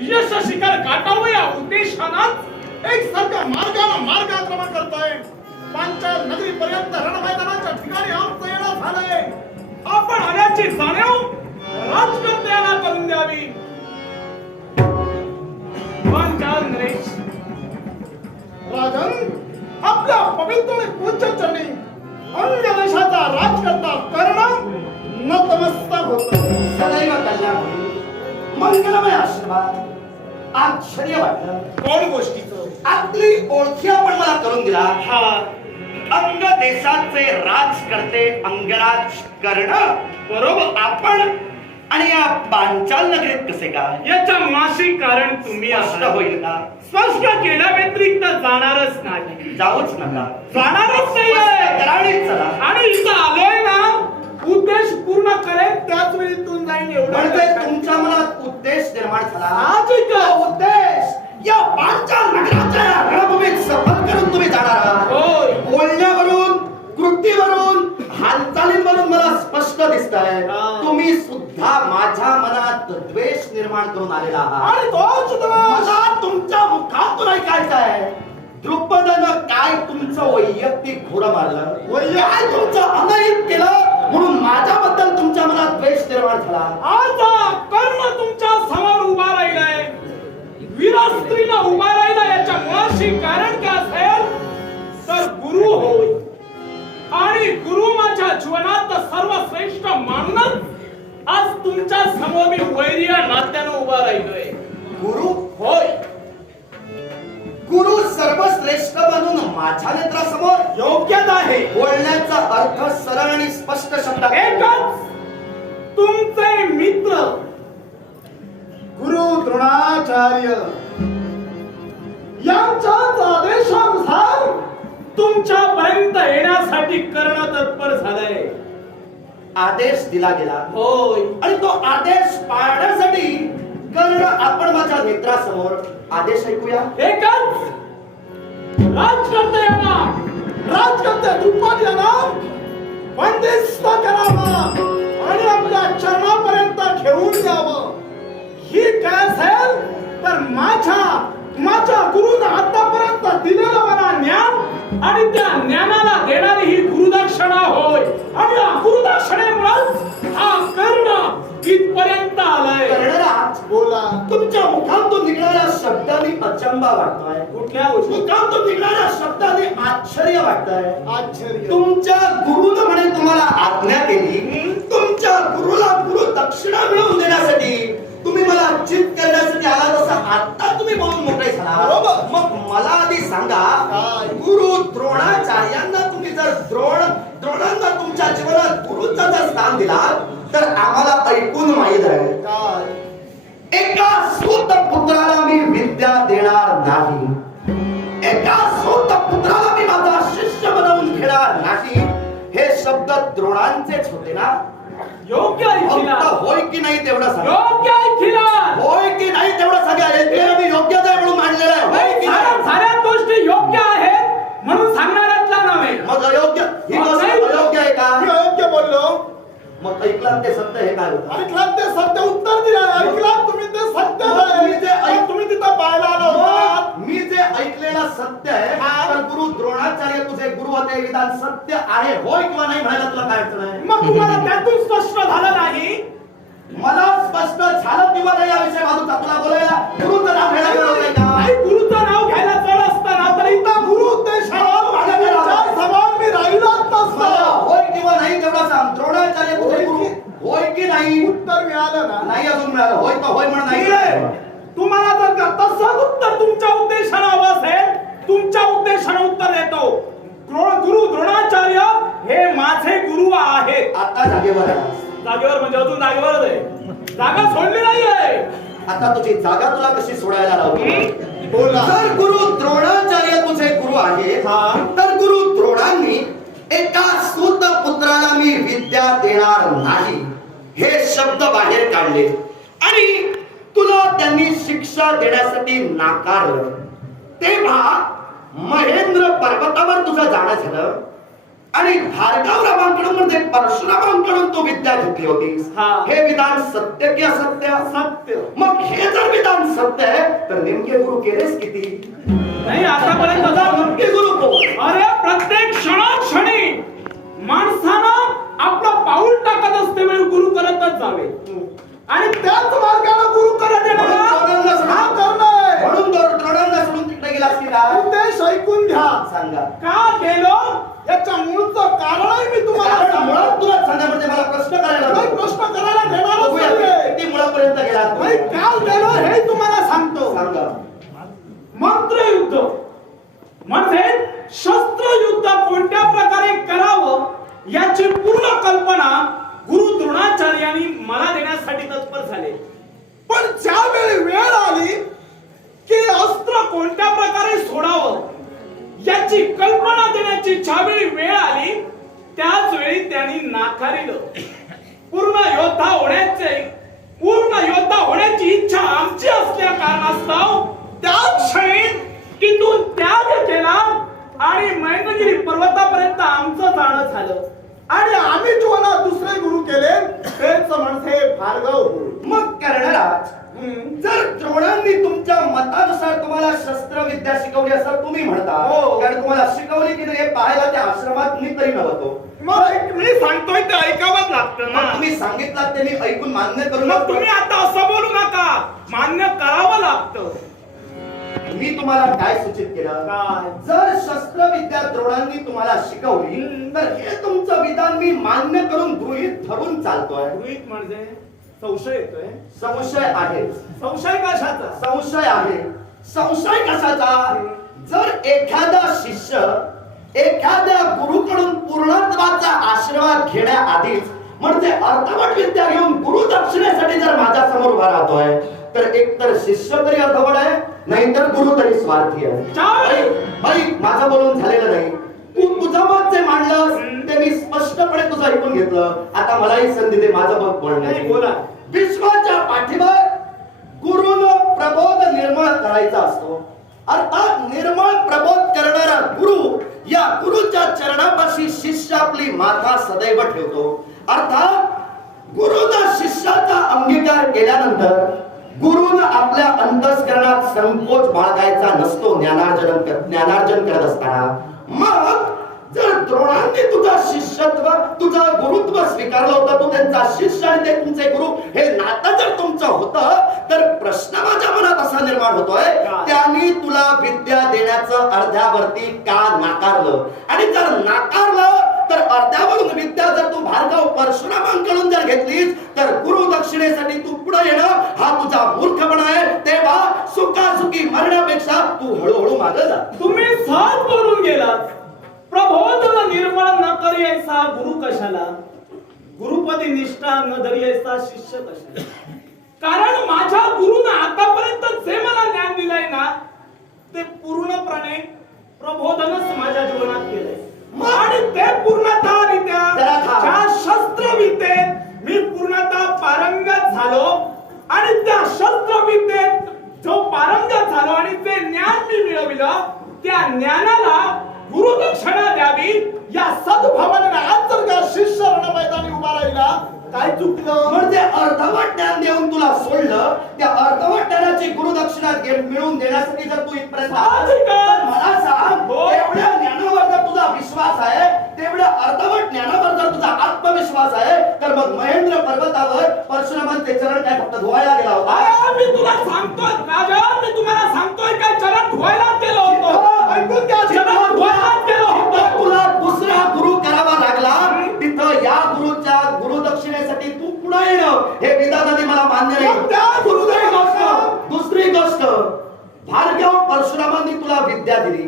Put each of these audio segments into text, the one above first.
यश शिखर गाठावं या उद्देशानं एक सारख्या मार्गानं मार्गाक्रमण करतोय. पांचाल नगरी पर्यंत रणमैदानाच्या ठिकाणी आमचं येणं झालंय. आपण आल्याची जाणीव राजकर्त्याला करून द्यावी. पांचाल नरेश राजन, आपल्या पवित्र आणि पूज्य चरणी अन्य देशाचा राजकर्ता करणं नतमस्तक होतं. सदैव कल्याण, मंगलमय आशीर्वाद. आश्चर्य वाटलं. कोण गोष्टीचं? आपली ओळखी आपण मला करून दिला. हा अंग देशाचे राजकर्ते अंगराज कर्ण बरोबर आपण आणि या पांचाल नगरीत कसे काय? याच्या माशी कारण तुम्ही स्पष्ट आहात. होईल का? स्पष्ट केल्या व्यतिरिक्त जाणारच नाही. जाऊच नका. जाणारच स्पष्ट नाहीये. कराडीच चला. आणि इथं आलोय ना, उद्देश पूर्ण करेल त्याच वेळी इथून जाईन म्हणजे एवढं. तुमच्या मनात उद्देश निर्माण झाला. साहजिक. तो उद्देश या पांचाल नगराच्या रणभूमीत सफर करून तुम्ही जाणार आहात. होय. बोलण्यावरून, कृतीवरून, हालचालींवरून मला स्पष्ट दिसतंय हा. तुम्ही सुद्धा माझ्या मनात द्वेष निर्माण करून आलेला आहात. आणि तोच दोष. मला तुमच्या मुखातून ऐकायचं आहे. द्रुपदानं काय तुमचं वैयक्तिक घोडं मारलं, काय तुमचं अनहित केलं म्हणून माझ्याबद्दल तुमच्या मनात द्वेष निर्माण झाला. आज कर्ण तुमच्या समोर उभा राहिलाय, वीरस्त्रीला उभा राहिला. याच्या मुळाशी कारण काय असेल तर गुरु होय. आणि गुरु माझ्या जीवनात सर्वश्रेष्ठ मानूनच आज तुमच्या समोर मी वैर्य नात्यानं उभा राहिलोय. गुरु होय. गुरु सर्वश्रेष्ठ बनून माझ्या नेत्रासमोर योग्यच आहे. बोलण्याचा अर्थ सरळ आणि स्पष्ट शब्दात एकच तुमचे मित्र गुरु द्रोणाचार्य यांच्याच आदेशानुसार तुमच्यापर्यंत येण्यासाठी कर्ण तत्पर झालाय. आदेश दिला गेला होय. आणि तो आदेश पाळण्यासाठी कर्ण आपण माझ्या नेत्रासमोर आदेश ऐकूया. एकच राजकर्ते यांना, राजकर्ते द्रुपद यांना बंदिस्त करावं आणि आपल्या चरणापर्यंत घेऊन यावं. ही काय असेल तर माझ्या गुरुनं आतापर्यंत दिलेलं मला ज्ञान आणि त्या ज्ञानाला देणारी ही गुरुदक्षिणा होय. आणि या गुरुदक्षिणेमुळेच हा कर्ण इथपर्यंत आलाय. कर्णराज बोला. तुमच्या मुखातून निघणाऱ्या शब्दांनी अचंबा वाटतोय. कुठल्या गोष्टी? मुखातून निघणाऱ्या शब्दांनी आश्चर्य वाटतंय. आश्चर्य. तुमच्या गुरुनं म्हणे तुम्हाला आज्ञा केली, तुमच्या गुरुला गुरु दक्षिणा मिळवून देण्यासाठी तुम्ही मला चित करण्यासाठी आला. तसं आता तुम्ही बोलून मोकळे झाला. बरोबर. मग मला आधी सांगा, गुरु द्रोणाचार्यांना तुम्ही जर द्रोणांना तुमच्या जीवनात गुरुचं जर स्थान दिला तर आम्हाला ऐकून माहीत आहे एका सूत पुत्राला मी विद्या देणार नाही, एका सूत पुत्राला मी माझा शिष्य बनवून घेणार नाही. हे शब्द द्रोणांचेच होते ना? योग्य ऐकिला. होय की नाही तेवढं सांगा. योग्य ऐकिला. होय की नाही तेवढं सांगा. मी योग्यच आहे म्हणून मांडलेलं आहे. होय की नाही? साऱ्या गोष्टी योग्य आहेत म्हणून सांगणाऱ्यातला नव्हे. मग अयोग्य ही गोष्ट अयोग्य आहे का? मी अयोग्य बोललो. मग ऐकलात ते सत्य हे काय होतं? ऐकलात ते सत्य उत्तर दिलं. ऐकलात तुम्ही ते सत्य आहे. तुम्ही तिथं पाहायला आला होता. मी जे ऐकलेलं सत्य आहे तर गुरु द्रोणाचार्य तुझे गुरु होते विधान सत्य आहे. होय किंवा नाही म्हणायला तुला काय अडचण आहे? मग तुम्हाला त्यातून स्पष्ट झालं नाही? मला स्पष्ट झालं किंवा नाही याविषयी बाजूचा तुला बोलायला गुरुचं नाव घ्यायला गरज नाही का? नाही, गुरुचं नाव घ्यायला चढ असताना तर इथं गुरु समोर मी राहिलोच नसतो. होय किंवा नाही तेवढा सांग. द्रोणाचार्य तुझे गुरु होय की नाही? उत्तर मिळालं ना? नाही अजून मिळालं. होय तर होय म्हण नाही. तुम्हाला जर का तसंच उत्तर तुमच्या उद्देशानं हवं असेल, तुमच्या उद्देशानं उत्तर देतो. गुरु द्रोणाचार्य हे माझे गुरु आहेत. आता जागेवर आहे. जागेवर म्हणजे अजून जागेवरच आहे. जागा सोडली नाहीये. आता तुझी जागा तुला कशी सोडायला लावली? बोला. तर गुरु द्रोणाचार्य तुझे गुरु आहेत. हा. तर गुरु द्रोणांनी एका सूत पुत्राला मी विद्या देणार नाही हे शब्द बाहेर काढले आणि तुला त्यांनी शिक्षा देण्यासाठी नाकारलं. तेव्हा महेंद्र पर्वतावर तुझं जाणं झालं. आणि भार्गवरावांकडून म्हणजे परशुरामांकडून तू विद्या घेतली होतीस. हा. हे विधान सत्य की असत्य? सत्य. मग हे जर विधान सत्य आहे तर नेमके गुरु केलेस किती? नाही आतापर्यंत नेमके गुरु कोण? अरे प्रत्येक क्षणाक्षणी माणसानं आपलं पाऊल टाकत असते वेळी गुरु करतच जावे आणि त्याच मार्गाने गुरु करत म्हणून द्रोणांना सोडून तिकडे गेलास की काय? उद्देश ऐकून घ्या. सांगा. का गेलो याच्या मूळचं कारणही मी तुम्हाला कारण मुळात तुला सांगा म्हणजे मला प्रश्न करायला नाही, नको. प्रश्न करायला घेणारच बघूया नाहीये. किती मुळापर्यंत गेलात. नाही, का गेलो हे तुम्हाला सांगतो. सांगा. मंत्रयुद्ध म्हणजे शस्त्रयुद्ध कोणत्या प्रकारे करावं याची पूर्ण कल्पना गुरु द्रोणाचार्यांनी मला देण्यासाठी तत्पर झाले. पण ज्यावेळी वेळ आली की अस्त्र कोणत्या प्रकारे सोडावं याची कल्पना देण्याची ज्यावेळी वेळ आली त्याच वेळी त्यांनी नाकारिलं. पूर्ण योद्धा होण्याची इच्छा आमची असल्या कारणास्तव त्याच क्षणी तिथून त्याग केला आणि महेंद्रगिरी पर्वतापर्यंत आमचं जाणं झालं आणि आम्ही तुम्हाला दुसरे गुरु केले तेच म्हणजे भार्गव गुरु. मग करणाराच जर द्रोणांनी तुमच्या मतानुसार तुम्हाला शस्त्रविद्या शिकवली असं तुम्ही म्हणता, हो. कारण तुम्हाला शिकवली की नाही हे पाहायला त्या आश्रमात मी तरी नव्हतो. मग मी सांगतोय ते ऐकावंच लागतं ना. मग तुम्ही सांगितलं ते मी ऐकून मान्य करू मग तुम्ही आता असं बोलू नका, मान्य करावं लागतं. मी तुम्हाला काय सूचित केलं? काय? जर शस्त्रविद्या द्रोणांनी तुम्हाला शिकवली तर हे तुमचं विधान मी मान्य करून गृहीत धरून चालतोय. गृहीत म्हणजे संशय येतोय. संशय आहे. संशय कशाचा? संशय आहे. संशय कशाचा? जर एखादा शिष्य एखाद्या गुरुकडून पूर्णत्वाचा आशीर्वाद घेण्याआधीच म्हणजे अर्धवट विद्या घेऊन गुरु दक्षिणेसाठी जर माझ्या समोर उभा राहतोय तर एकतर शिष्य तरी अर्धवट आहे नाहीतर गुरु तरी स्वार्थी आहे. माझं बोलून झालेलं नाही. तू तुझं मत जे मांडलंस ते मी स्पष्टपणे तुझं ऐकून घेतलं. आता मलाही संधी दे माझं मत बोलण्याची. बोला. विश्वाच्या पाठीवर गुरुनं प्रबोध निर्माण करायचा असतो. अर्थात निर्मळ प्रबोध करणारा गुरु या गुरुच्या चरणापाशी शिष्य आपली माथा सदैव ठेवतो. अर्थात गुरुनं शिष्याचा अंगीकार केल्यानंतर गुरुनं आपल्या अंतःकरणात संकोच बाळगायचा नसतो ज्ञानार्जन करत असताना. मग जर द्रोणांनी तुझा शिष्यत्व तुझं गुरुत्व स्वीकारलं होतं, तू त्यांचा शिष्य आणि ते तुमचे गुरु हे नातं जर तुमचं होतं तर प्रश्न माझ्या मनात असा निर्माण होतोय त्यांनी तुला विद्या देण्याचं अर्ध्यावरती का नाकारलं? आणि जर नाकारलं तर अर्ध्यावरून विद्या जर तू भार्गव परशुरामांकडून जर घेतलीस तर गुरु दक्षिणेसाठी तू पुढे येणं हा तुझा मूर्खपणा आहे. तेव्हा सुखासुखी मरण्यापेक्षा तू हळूहळू मागे जा. तुम्ही सहज बोलून गेलात. प्रबोधन निर्मळ न करियैसा गुरु कशाला, गुरुपदी निष्ठा न धरियैसा शिष्य कशाला. कारण माझ्या गुरुनं आतापर्यंत जे मला ज्ञान दिलंय ना ते पूर्णपणे प्रबोधनच माझ्या जीवनात केलंय. आणि ते पूर्णतःरित्या ज्या शस्त्रविद्येत मी पूर्णतः पारंगत झालो आणि त्या शस्त्रविद्येत जो पारंगत झालो आणि ते ज्ञान मी मिळविलं त्या ज्ञानाला गुरुदक्षिणा द्यावी या सद्भावनेने आज जर का शिष्य रणमैदानी उभा राहिला काय चुकलं? म्हणजे अर्धवट ज्ञान देऊन तुला सोडलं, त्या अर्धवट ज्ञानाची गुरुदक्षिणा मिळवून देण्यासाठी जर तू इथपर्यंत मला सांग, एवढ्या ज्ञानावर जर तुझा विश्वास आहे तेवढ्या अर्धवट ज्ञानावर जर तुझा आत्मविश्वास आहे तर मग महेंद्र पर्वतावर परशुरामांचे चरण काय फक्त धुवायला गेला होता? मी तुला सांगतोय राजा, मी तुम्हाला सांगतोय काय चरण धुवायला गेलो होतो. ऐकून घ्या, चरण धुवायला गेलो होतो. तुला दुसरा गुरु करावा लागला तिथं या गुरुच्या गुरुदक्षिणेसाठी तू पुढे येणं हे विधानाने मला मान्य नाही. त्या गुरुदेव दुसरी गोष्ट भार्गव परशुरामांनी तुला विद्या दिली,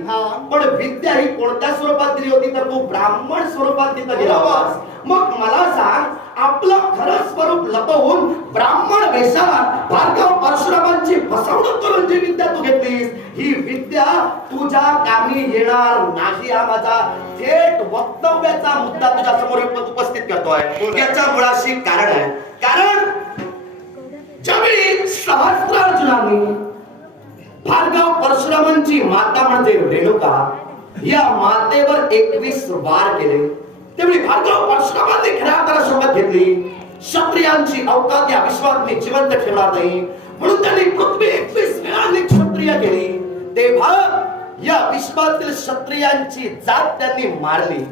पण विद्या ही कोणत्या स्वरूपात दिली होती तर तू ब्राह्मण स्वरूपात तिथं गेला होतास. मग मला सांग, आपलं खरं स्वरूप लपवून ब्राह्मण वेशात भार्गव परशुरामांची फसवणूक करून जी विद्या तू घेतलीस ही विद्या तुझ्या कामी येणार नाही हा माझा थेट वक्तव्याचा मुद्दा तुझ्या समोर उपस्थित करतोय. याच्या मुळाशी कारण आहे. कारण ज्यावेळी सहस्त्रार्जुनांनी भार्गव परशुरामांची माता म्हणजे रेणुका या मातेवर 21 वार केले. त्यावेळी भार्गव परशुरामांनी खऱ्या अर्थाने शपथ घेतली, क्षत्रियांची अवकात या विश्वात मी जिवंत ठेवणार नाही, म्हणून त्यांनी पृथ्वी 21 वेळा क्षत्रिय केली. तेव्हा या विश्वातील क्षत्रियांची जात त्यांनी मारली.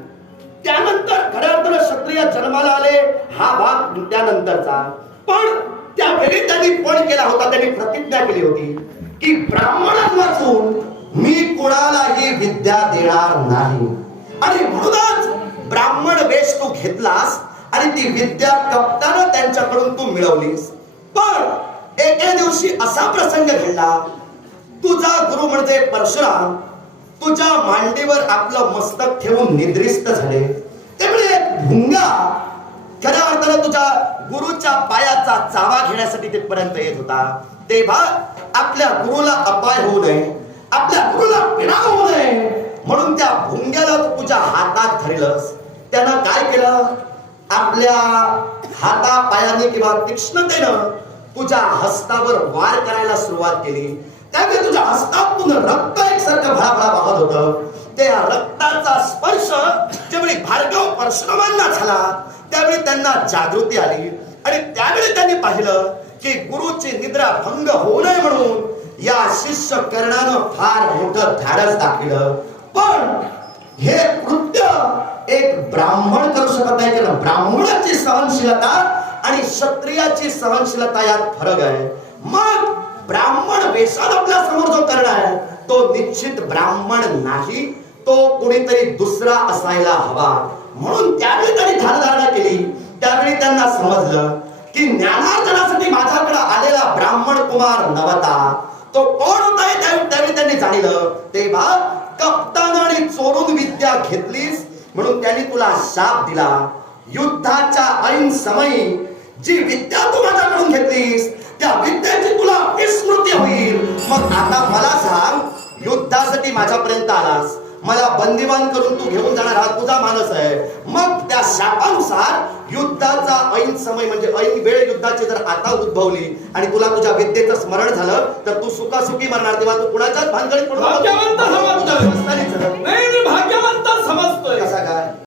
त्यानंतर खऱ्या अर्थाने क्षत्रिय जन्माला आले, हा भाग त्यानंतरचा. पण त्यावेळी त्यांनी पण केला होता, त्यांनी प्रतिज्ञा केली होती की ब्राह्मणात वाचून मी कुणालाही विद्या देणार नाही. आणि म्हणूनच ब्राह्मण वेश तू घेतलास आणि ती विद्या कपटानं त्यांच्याकडून तू मिळवलीस. पण एके दिवशी असा प्रसंग घडला, तुझा गुरु म्हणजे परशुराम तुझ्या मांडीवर आपलं मस्तक ठेवून निद्रिस्त झाले. त्यामुळे एक भुंगा खऱ्या अर्थानं तुझ्या गुरुच्या पायाचा चावा घेण्यासाठी तिथपर्यंत येत होता. तेव्हा आपल्या गुरुला अपाय होऊ नये, आपल्या गुरुला पीडा होऊ नये म्हणून त्या भुंग्याला तुझ्या हातात धरलंस. त्यानं काय केलं, आपल्या हाता पायाने किंवा तीक्ष्णतेनं तुझ्या हस्तावर वार करायला सुरुवात केली. त्यामुळे तुझ्या हस्तातून रक्त एकसारखं भळाभळा वाहत होतं. त्या रक्ताचा स्पर्श ज्यावेळी भार्गव परशुरामांना झाला त्यावेळी त्यांना जागृती आली आणि त्यावेळी त्यांनी पाहिलं की गुरुची निद्रा भंग होऊ नये म्हणून या शिष्य कर्णानं फार मोठं धाडस दाखवलं. पण हे कृत्य एक ब्राह्मण करू शकत नाही, कारण ब्राह्मणाची सहनशीलता आणि क्षत्रियाची सहनशीलता यात फरक आहे. मग ब्राह्मण वेशात आपल्या समोर जो कर्ण आहे तो निश्चित ब्राह्मण नाही, तो कोणीतरी दुसरा असायला हवा. म्हणून त्यावेळी त्यांनी धारधारणा केली. त्यावेळी त्यांना समजलं की ज्ञानार्जनासाठी माझ्याकडे आलेला ब्राह्मण कुमार नव्हता, तो कोण होता हे त्यावेळी त्यांनी जाणलं. तेव्हा कप्तान आणि चोरून विद्या घेतलीस म्हणून त्यांनी तुला शाप दिला. युद्धाच्या ऐन समयी जी विद्या तू माझ्याकडून घेतलीस त्या विद्याची तुला विस्मृती होईल. मग आता मला सांग, युद्धासाठी माझ्यापर्यंत आलास, मला बंदिवान करून तू घेऊन जाणार हा तुझा मानस आहे. मग त्या शापानुसार युद्धाचा ऐन समय म्हणजे ऐन वेळ युद्धाची जर आता उद्भवली आणि तुला तुझ्या विद्येचं स्मरण झालं तर तू सुखासुखी मरणार. तेव्हा तू कुणाच्याच भानगडीत पडू नाही